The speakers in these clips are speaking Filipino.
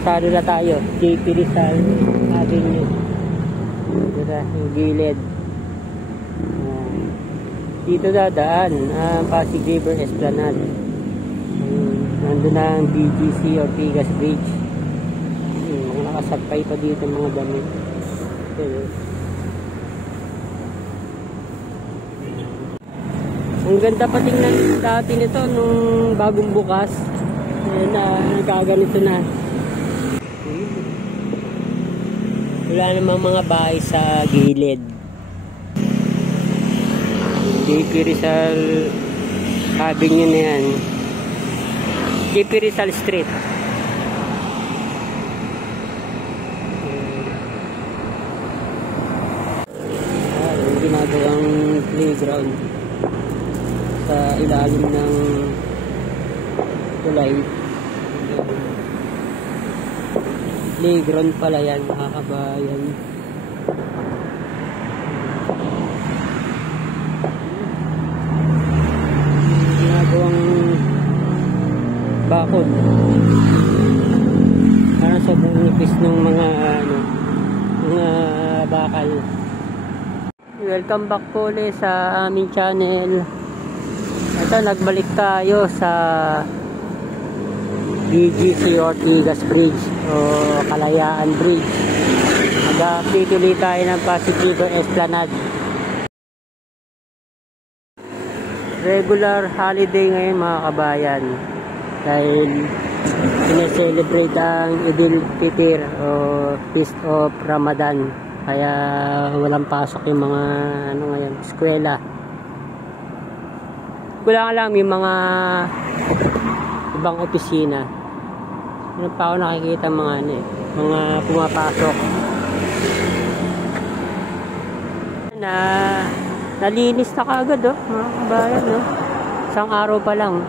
Salo na tayo. JP Rizal Avenue. Dito yung gilid. Dito dadaan ang Pasig River Esplanade. Nandun na ang BGC Ortigas Bridge. Mga nakasagpay pa dito mga damit. Ang ganda pa tingnan dati nito nung bagong bukas. Nagkaganito na. Wala namang mga bahay sa gilid. JP Rizal Avenue na yan. JP Rizal Street. Yung ginagawang playground sa ilalim ng tulay. Playground pala yan, mga kabayan. Ginagawang bakod. Parang sobrang nipis ng mga bakal. Welcome back po ulit sa aming channel. Ito, nagbalik tayo sa BGC Ortigas Bridge o Kalayaan Bridge. Mag-update ulit tayo ng Pasig River Esplanade. Regular holiday ngayon mga kabayan dahil sineselebrate ang Idul Fitr o Feast of Ramadan, kaya walang pasok yung mga ngayon, eskwela. Kulang lang yung mga ibang opisina. Ano pa ako nakikita mga mga pumapasok na nalinis na kaagad mga kabayan isang araw pa lang.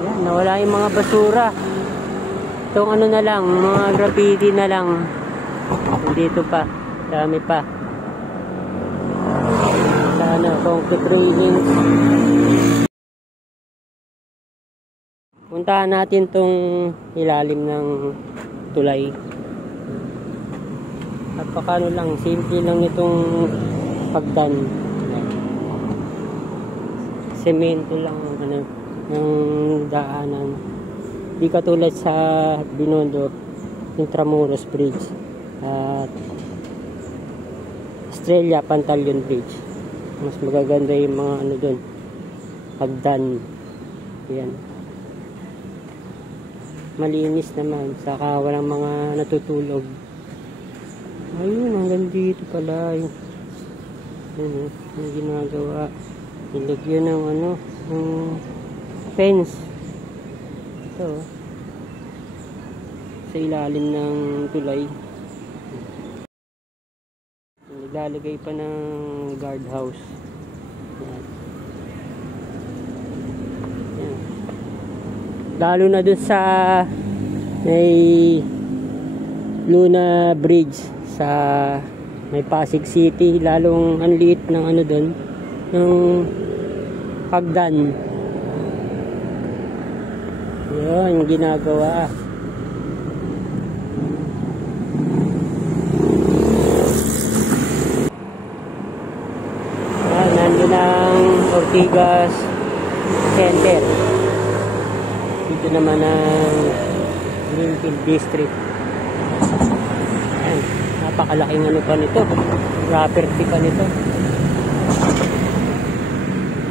Yan, nawala yung mga basura. Itong na lang, mga graffiti na lang. Dito pa, dami pa. Sana concrete railings. Puntahan natin tong ilalim ng tulay. Napakano lang, simple lang itong pagdan. Semento lang ng daanan. Di katulad sa Binondo, Intramuros Bridge at Estrella Pantaleon Bridge. Mas magaganda yung mga doon, pagdan. Yan. Malinis naman, saka walang mga natutulog. Ayun, hanggang dito pala yung ginagawa. Nilagyan ng ng fence. Ito sa ilalim ng tulay. Naglalagay pa ng guardhouse. Yan. Lalo na dun sa may Luna Bridge sa may Pasig City, lalong ang liit ng dun ng pagdan. Yun yung ginagawa. Nandun ang Ortigas Center. Dito naman ang Greenfield District. Ayan, napakalaking pa nito, property pa nito.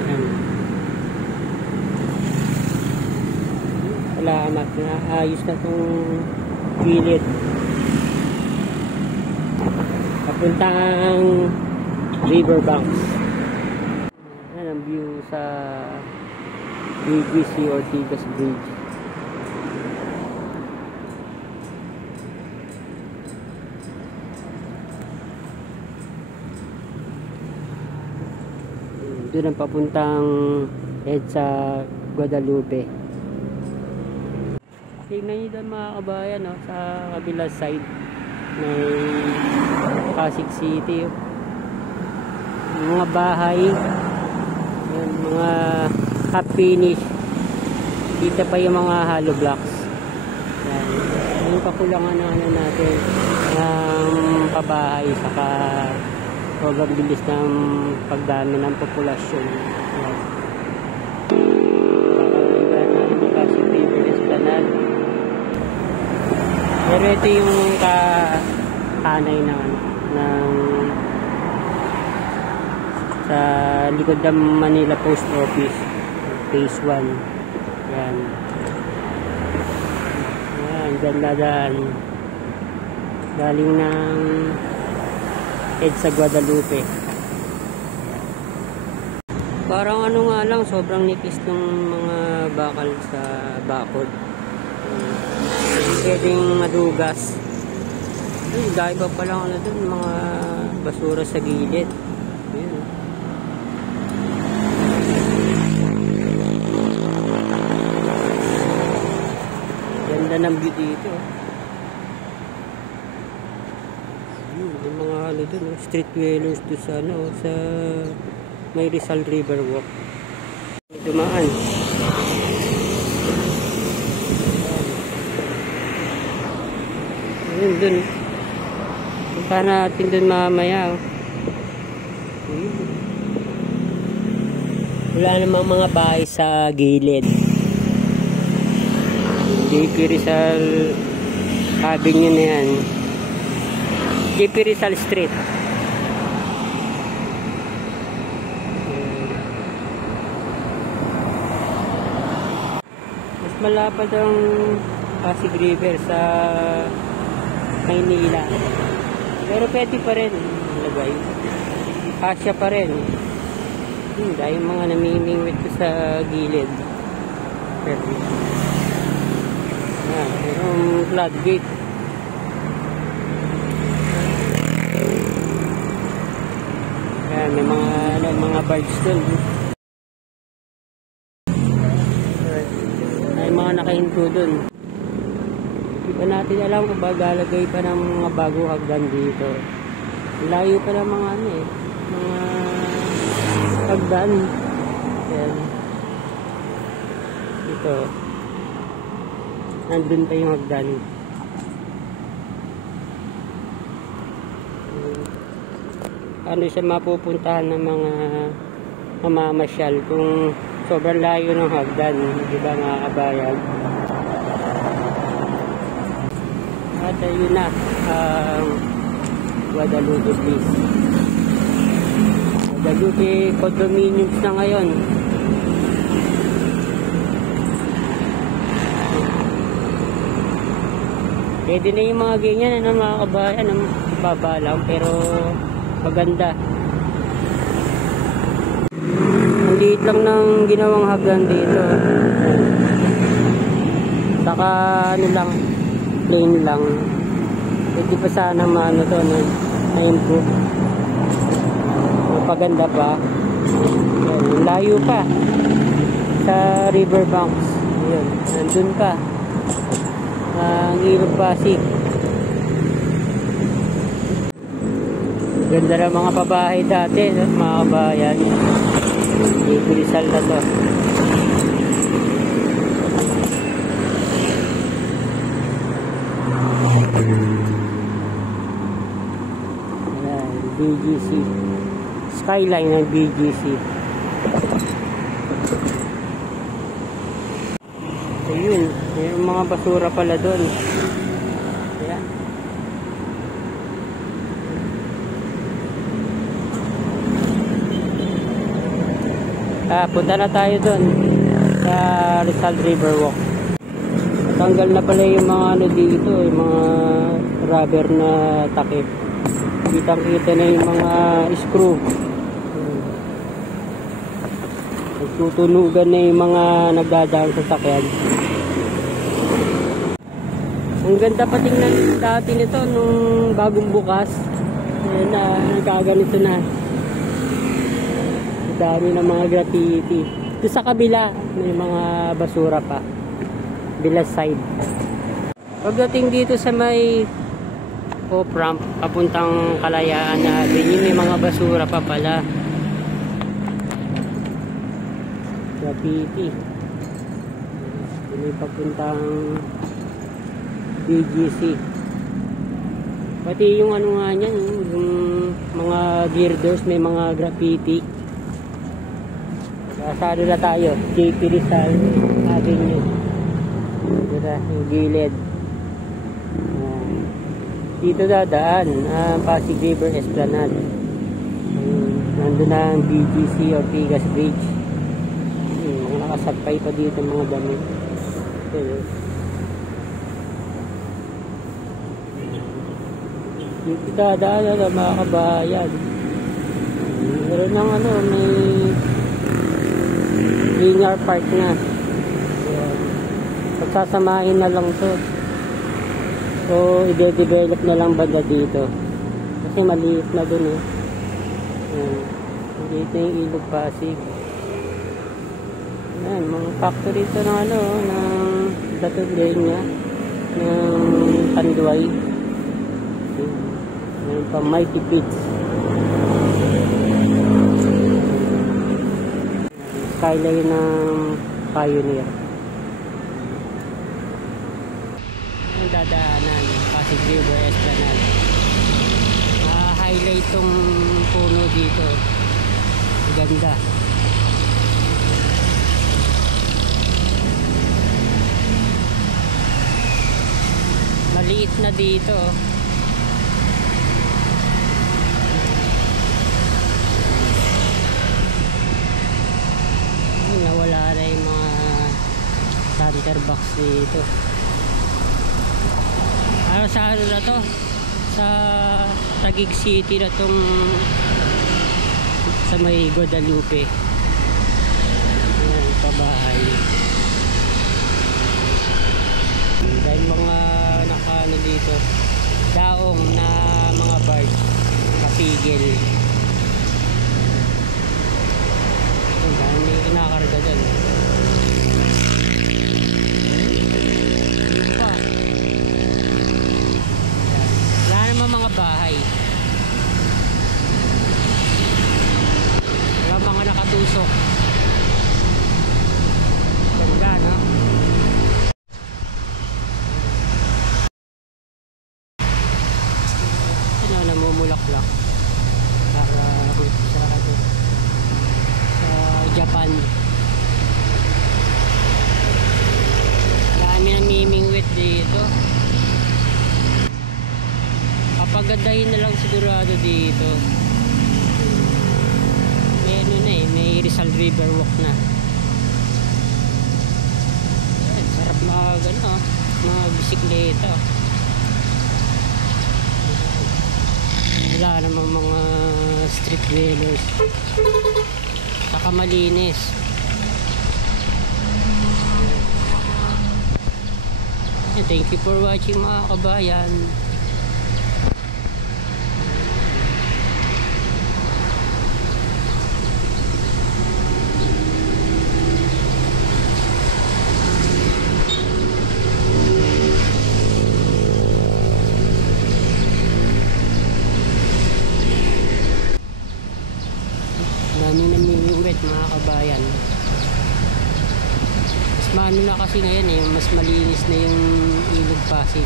Ayan. Salamat na ayos na itong gilid papuntang riverbanks. Ayan ang view sa BGC Ortigas Bridge. Doon ang papuntang EDSA Guadalupe. Tingnan nyo doon mga kabayan, sa kabila side may Pasig City. Mga bahay, mga half finish. Dito pa yung mga hollow blocks. Yan. kakulangan ng ano natin, ng pabahay, saka sobrang bilis ng pagdami ng populasyon. Yan. Pero ito yung kahanay ng sa likod ng Manila Post Office, phase 1. Yan. Yan, dyan galing ng EDSA Guadalupe. Parang ano nga lang, sobrang nipis ng mga bakal sa bakod. Hindi pwedeng madugas. Ay, dahil pa palang ano dun, mga basura sa gilid. Ayan. Ganda ng view dito. Yung mga ano dun, street dwellers doon sa ano, sa may Rizal River Walk. Dumaan. Ayun dun. Punta natin dun mamaya. Wala namang mga bahay sa gilid. JP Rizal Avenue na yan. JP Rizal Street. Mas malapad ang Pasig River sa Maynila. Pero pwede pa rin lagay. Kasya pa rin. Dahil mga namimingwit ko sa gilid. Pwede. Merong floodgate. Ayan, may mga barge dun. May mga nakahinto dun. Hindi pa natin alam kung bagalagay pa ng mga bago hagdan dito. Layo pa ng mga ano eh, mga hagdan. Ayan. Ito. Nandun pa yung hagdan. Ano siya mapupuntahan ng mga mamamasyal kung sobrang layo ng hagdan, di ba mga kabayan? At ayun na, Guadalupe Place. Guadalupe condominiums na ngayon. Pwede na yung mga ganyan, ano mga kabayan, baba lang, pero maganda. Ang liit lang ng ginawang hagdan dito. Saka ano lang, plain lang. Pwede pa sana maano to, na-improve. Magpaganda pa. Ayan, layo pa sa riverbanks. Ayan, nandun pa. Ang Ilog Pasig. Ganda ng mga pabahay dati, mga kabayan. JP Rizal na to. Ayan, BGC. Skyline ng BGC. Ayun, may mga basura pala doon. Ayan. Punta na tayo doon sa Rizal River Walk. Tanggal na pala yung mga ano dito, yung mga rubber na takip. Kitang-kita na yung mga screw. Nagtutunugan na yung mga nagdadaan sa sakyan. Ang ganda pa tingnan dati nito nung bagong bukas. Ayan na, nagkaganito na. Dami ng mga graffiti. Ito sa kabila, may mga basura pa. Bila side. Pagdating dito sa may off-ramp, papuntang Kalayaan na may mga basura pa pala. Graffiti. May papuntang BGC. Pati yung ano nga niyan, yung mga gear doors, may mga graffiti. Kasado na tayo, JP Rizal Avenue. Diba, yung gilid. Dito dadaan, Pasig River Esplanade. Nandun na ang BGC o Pigas Bridge. Mga nakasagpay pa dito mga damit. Dito dadaan na mga kabayan. Meron ng ano, may linear park na. Pagsasamahin na lang to. So, i-develop na lang banda dito. Kasi maliit na dun eh. Dito yung Ilog Pasig. Ayan, mga factory ito ng ano, ng Datundenya, ng Tanduay. Ayan pa, Mighty Pits. Skyline ng Pioneer. Ang dadaanan, Pasig River Esplanade. Highlight tong puno dito. Ganda. Maliit na dito. Nawala na yung mga Thunderbox dito. Sa ano na to? Sa Taguig City na tong sa may Guadalupe. Ayan, pabahay. Dahil mga nakano dito, daong na mga barge kapigil. Ayan, may kinakarga dyan. Dito pa. Wala naman mga bahay. Wala mga nakatusok. Ganda, no? Ito na, namumulak-lak. Para sa Japan. Dami namimingwit dito. Papagandahin na lang sigurado dito. May ano na eh, may Rizal River Walk na. Ayan, sarap mag ano, mga bisikleta. Wala namang mga street dwellers. Saka malinis. Thank you for watching mga kabayan. Daming namimingwit mga kabayan. Mas maano na kasi ngayon eh, mas malinis na yung Ilog Pasig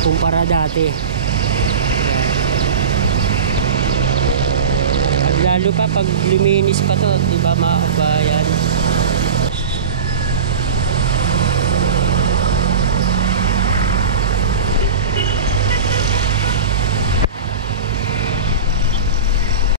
kumpara dati. Lalo pa pag luminis pa to, di ba mga kabayan?